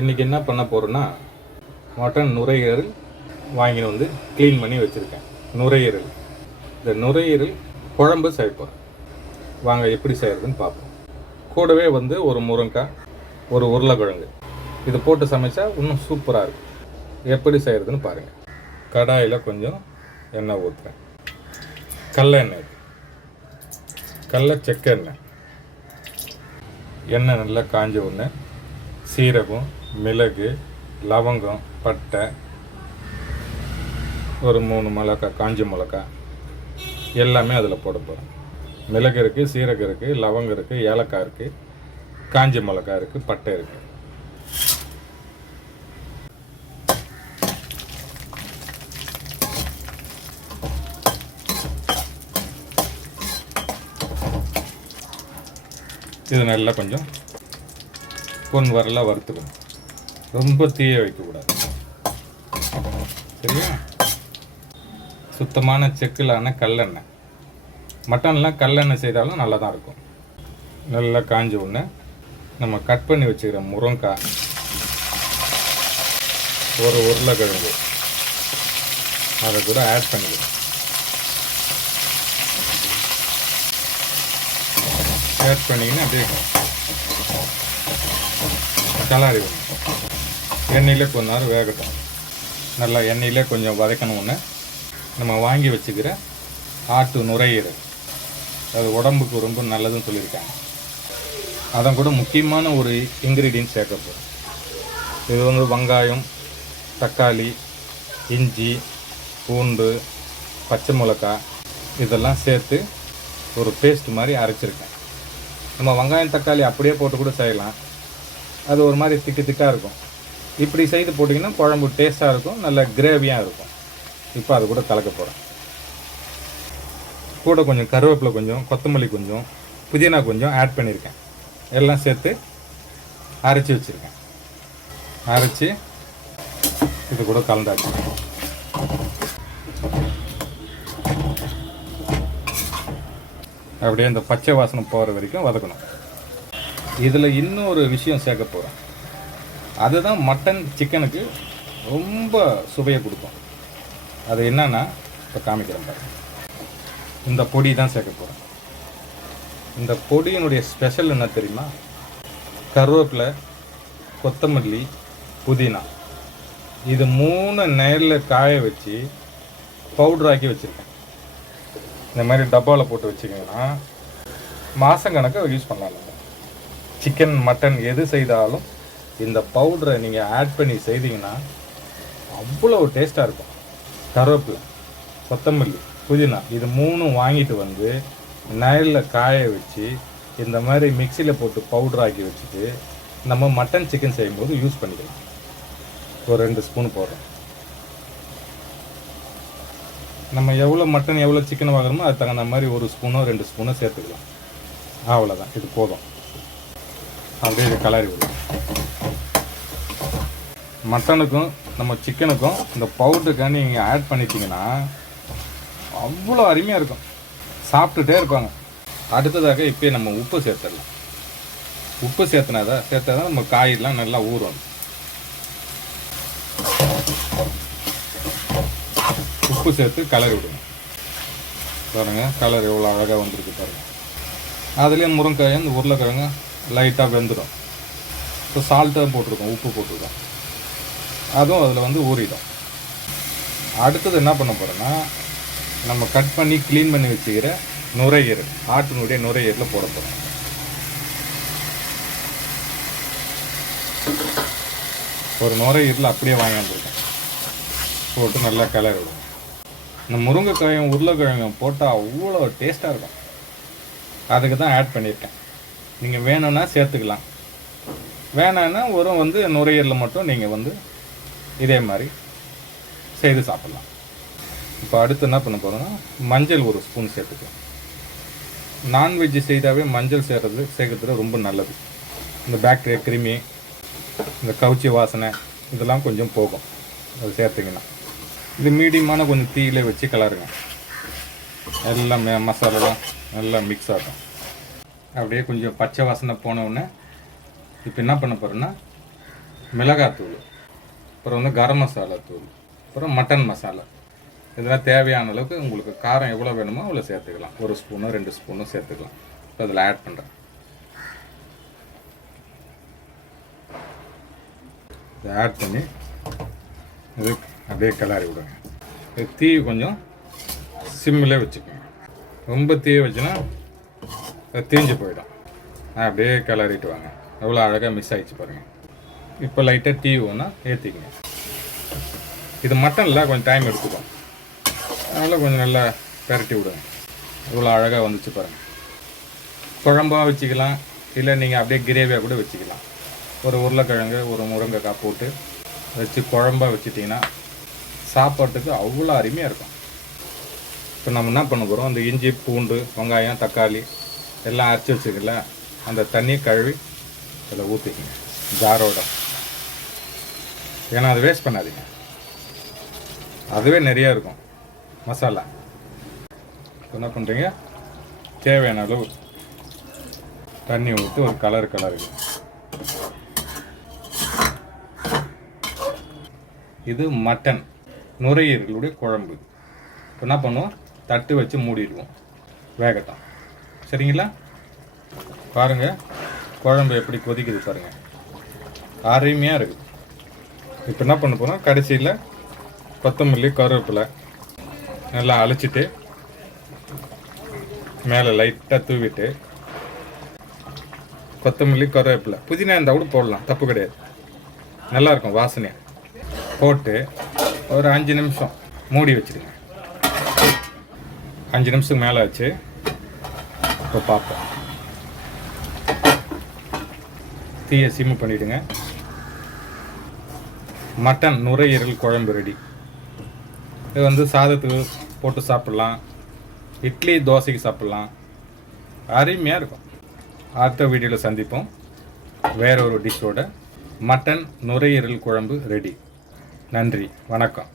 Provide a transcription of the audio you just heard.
இன்றைக்கி என்ன பண்ண போகிறோன்னா மட்டன் நுரையீரல் வாங்கின்னு வந்து க்ளீன் பண்ணி வச்சுருக்கேன். நுரையீரல். இந்த நுரையீரல் குழம்பு செய்ய வாங்க எப்படி செய்கிறதுன்னு பார்ப்போம். கூடவே வந்து ஒரு முருங்காய் ஒரு உருளைக்கிழங்கு. இது போட்டு சமைச்சா இன்னும் சூப்பராக இருக்கும். எப்படி செய்கிறதுன்னு பாருங்கள் கடாயில் கொஞ்சம் எண்ணெய் ஊற்றுறேன் கடல எண்ணெய். கடல செக்க எண்ணெய். எண்ணெய் நல்லா காஞ்ச உடனே சீரகம் மிளகு லவங்கம் பட்டை ஒரு மூணு மிளகா காஞ்ச மிளகா எல்லாமே அதில் போட போகிறோம் மிளகு இருக்குது சீரகம் இருக்குது லவங்கம் இருக்குது ஏலக்காய் இருக்குது காஞ்ச மிளகா இருக்குது பட்டை இருக்குது இது நல்லா கொஞ்சம் பொன் வரலாம் வறுத்துக்கணும். ரொம்ப தீய வைக்கக்கூடாது. சரியா? சுத்தமான செக்கிலான கல்லெண்ணெய். மட்டன்லாம் கல்லெண்ணெய் செய்தாலும் நல்லா தான் இருக்கும். நல்லா காஞ்ச உடனே நம்ம கட் பண்ணி வச்சுக்கிற முருங்காய் ஒரு உருளைக்கிழங்கு அதை கூட ஆட் பண்ணிக்கிறோம் ஆட் பண்ணிங்கன்னா அப்படியே கலாரி எண்ணெயிலே கொஞ்ச நேரம் வேகட்டும். நல்லா எண்ணெயில் கொஞ்சம் வதக்கணும்னு நம்ம வாங்கி வச்சுக்கிற ஆட்டு நுரையீரல். அது உடம்புக்கு ரொம்ப நல்லதுன்னு சொல்லியிருக்காங்க. அதன் கூட முக்கியமான ஒரு இன்க்ரீடியன்ட் சேர்க்க போகிறோம் இது வந்து வெங்காயம் தக்காளி இஞ்சி பூண்டு பச்சை மிளகாய் இதெல்லாம் சேர்த்து ஒரு பேஸ்ட் மாதிரி அரைச்சிருக்கேன். நம்ம வெங்காயம் தக்காளி அப்படியே போட்டு கூட செய்யலாம். அது ஒரு மாதிரி திக்கு திக்காக இருக்கும். இப்படி செய்து போட்டிங்கன்னா குழம்பு டேஸ்ட்டாக இருக்கும் நல்ல கிரேவியாக இருக்கும். இப்போ அது கூட கலக்க போகிறேன் கூட கொஞ்சம் கருவேப்பிலை கொஞ்சம் கொத்தமல்லி கொஞ்சம் புதினா கொஞ்சம் ஆட் பண்ணியிருக்கேன். எல்லாம் சேர்த்து அரைச்சி வச்சுருக்கேன். அரைச்சி இது கூட கலந்தாச்சு. அப்படியே இந்த பச்சை வாசனை போகிற வரைக்கும் வதக்கணும். இதில் இன்னொரு விஷயம் சேர்க்க போகிறேன் அதுதான் மட்டன் சிக்கனுக்கு ரொம்ப சுவையை கொடுக்கும். அது என்னன்னா இப்போ காமிக்கிறேன் பாருங்க. இந்த பொடி தான் சேர்க்க போகிறேன் இந்த பொடியினுடைய ஸ்பெஷல் என்ன தெரியுமா? கருவேப்பிலை கொத்தமல்லி புதினா. இது மூணு நேரில் காய வச்சு பவுடராக்கி வச்சுருக்கேன். இந்த மாதிரி டப்பாவில் போட்டு வச்சுக்கிங்கன்னா மாதம் கணக்கு யூஸ் பண்ணலாம். சிக்கன் மட்டன் எது செய்தாலும் இந்த பவுடரை நீங்கள் ஆட் பண்ணி செய்தீங்கன்னா அவ்வளோ டேஸ்ட்டாக இருக்கும். கருவேப்பிலை கொத்தமல்லி புதினா இது மூணும் வாங்கிட்டு வந்து நயலில் காய வச்சு இந்த மாதிரி மிக்சியில் போட்டு பவுடர் ஆக்கி வச்சுட்டு நம்ம மட்டன் சிக்கன் செய்யும்போது யூஸ் பண்ணிக்கலாம். ஒரு ரெண்டு ஸ்பூன் போடுறோம் நம்ம எவ்வளோ மட்டன் எவ்வளோ சிக்கன் வாங்குறோமோ அது தகுந்த மாதிரி ஒரு ஸ்பூனோ ரெண்டு ஸ்பூனோ சேர்த்துக்கலாம். அவ்வளோதான் இது போதும். அப்படியே இதை கலரி விடுவோம் மட்டனுக்கும் நம்ம சிக்கனுக்கும் இந்த பவுடருக்காண்டி நீங்கள் ஆட் பண்ணிட்டீங்கன்னா அவ்வளோ அருமையாக இருக்கும். சாப்பிட்டுட்டே இருப்பாங்க. அடுத்ததாக இப்போயே நம்ம உப்பு சேர்த்துடலாம். உப்பு சேர்த்துனாதா சேர்த்தா தான் நம்ம காயெல்லாம் நல்லா ஊறும். உப்பு சேர்த்து கலரி விடுங்க. பாருங்கள் கலர் எவ்வளோ அழகாக வந்திருக்கு பாருங்கள் அதுலேயே முருங்கைக்காயும் இந்த உருளைக்கிழங்கு லைட்டாக வெந்துடும். இப்போ சால்ட்டாக போட்டிருக்கோம் உப்பு போட்டிருக்கோம். அதுவும் அதில் வந்து ஊறிடும். அடுத்தது என்ன பண்ண போகிறோன்னா நம்ம கட் பண்ணி க்ளீன் பண்ணி வச்சுக்கிற நுரையீரல் ஆட்டினுடைய நுரையீரலில் போட போகிறோம் ஒரு நுரையீரல் அப்படியே வாங்கி வந்திருக்கேன் போட்டு நல்லா கிளறி விடுவோம். இந்த முருங்கைக்காயும் உருளைக்கிழங்கும் போட்டால் அவ்வளோ டேஸ்ட்டாக இருக்கும். அதுக்கு தான் ஆட் பண்ணியிருக்கேன். நீங்கள் வேணும்னா சேர்த்துக்கலாம். வேணான்னா ஒரு வந்து நுரையீரலில் மட்டும் நீங்கள் வந்து இதே மாதிரி செய்து சாப்பிட்லாம். இப்போ அடுத்து என்ன பண்ண போகிறோம்னா மஞ்சள் ஒரு ஸ்பூன் சேர்த்துக்கலாம். நான்வெஜ் செய்தாவே மஞ்சள் சேர்றது சேர்க்கறது ரொம்ப நல்லது. இந்த பேக்டீரியா கிருமி இந்த கவுச்சி வாசனை இதெல்லாம் கொஞ்சம் போகும். அது சேர்த்திங்கன்னா. இது மீடியமான கொஞ்சம் தீயில வச்சு கலருங்க. எல்லாம் மசாலாலாம் நல்லா மிக்ஸ் ஆகும். அப்படியே கொஞ்சம் பச்சை வாசனை போனவுடனே இப்போ என்ன பண்ண போகிறோன்னா மிளகாத்தூள். அப்புறம் வந்து கரம் மசாலா தூள் அப்புறம் மட்டன் மசாலா. இதெல்லாம் தேவையான அளவுக்கு உங்களுக்கு காரம் எவ்வளோ வேணுமோ அவ்வளோ சேர்த்துக்கலாம். ஒரு ஸ்பூனோ ரெண்டு ஸ்பூனோ சேர்த்துக்கலாம். இப்போ அதில் ஆட் பண்ணுறேன் இதை ஆட் பண்ணி இது அப்படியே கிளறி விடுங்க. இது தீ கொஞ்சம் சிம்மில் வச்சுக்கோங்க. ரொம்ப தீ வச்சுன்னா அது தீஞ்சு போயிடும். அப்படியே கிளறிட்டு வாங்க. எவ்வளோ அழகாக மிஸ் ஆகிடுச்சு பாருங்கள் இப்போ லைட்டாக டீ ஒன்றா ஏற்றிக்கங்க இது மட்டனில் கொஞ்சம் டைம் எடுத்துக்கும் அதனால் கொஞ்சம் நல்லா பெரட்டி விடுங்க. இவ்வளோ அழகாக வந்துச்சு பாருங்கள் குழம்பாக வச்சுக்கலாம். இல்லை நீங்கள் அப்படியே கிரேவியாக கூட வச்சுக்கலாம். ஒரு உருளைக்கிழங்கு ஒரு முருங்கைக்காய் போட்டு வச்சு குழம்பா வச்சுட்டிங்கன்னா சாப்பாட்டுக்கு அவ்வளோ அருமையாக இருக்கும். இப்போ நம்ம என்ன பண்ண போகிறோம் அந்த இஞ்சி பூண்டு வெங்காயம் தக்காளி எல்லாம் அரைச்சி வச்சுக்கல அந்த தண்ணியை கழுவி அதில் ஊற்றிக்கங்க ஜாரோட. ஏன்னா அது வேஸ்ட் பண்ணாதீங்க. அதுவே நிறையா இருக்கும். மசாலா. இப்போ என்ன பண்ணுறீங்க தேவையான அளவு தண்ணி ஊற்றி ஒரு கலர் கலருக்கு இது மட்டன் நுரையீரலுடைய குழம்பு. இப்போ என்ன பண்ணுவோம்? தட்டு வச்சு மூடிடுவோம். வேகட்டும். சரிங்களா? பாருங்கள் குழம்பு எப்படி கொதிக்குது பாருங்க. அருமையாக இருக்குது இப்போ என்ன பண்ண போகிறோம் கடைசியில் கொத்தமல்லி கருவேப்பிலை நல்லா அழைச்சிட்டு மேலே லைட்டாக தூவிட்டு கொத்தமல்லி கருவேப்பிலை. புதினா இருந்தால் கூட போடலாம் தப்பு கிடையாது. நல்லாயிருக்கும் வாசனையாக போட்டு ஒரு அஞ்சு நிமிஷம் மூடி வச்சிடுங்க அஞ்சு நிமிஷத்துக்கு மேலே ஆச்சு. இப்போ பார்ப்போம். தீயை சிம்மு பண்ணிவிடுங்க மட்டன் நுரையீரல் குழம்பு ரெடி இது வந்து சாதத்துக்கு போட்டு சாப்பிட்லாம். இட்லி தோசைக்கு சாப்பிட்லாம். அருமையாக இருக்கும். அடுத்த வீடியோவில் சந்திப்போம். வேற ஒரு டிஷ்ஷோட மட்டன் நுரையீரல் குழம்பு ரெடி நன்றி. வணக்கம்.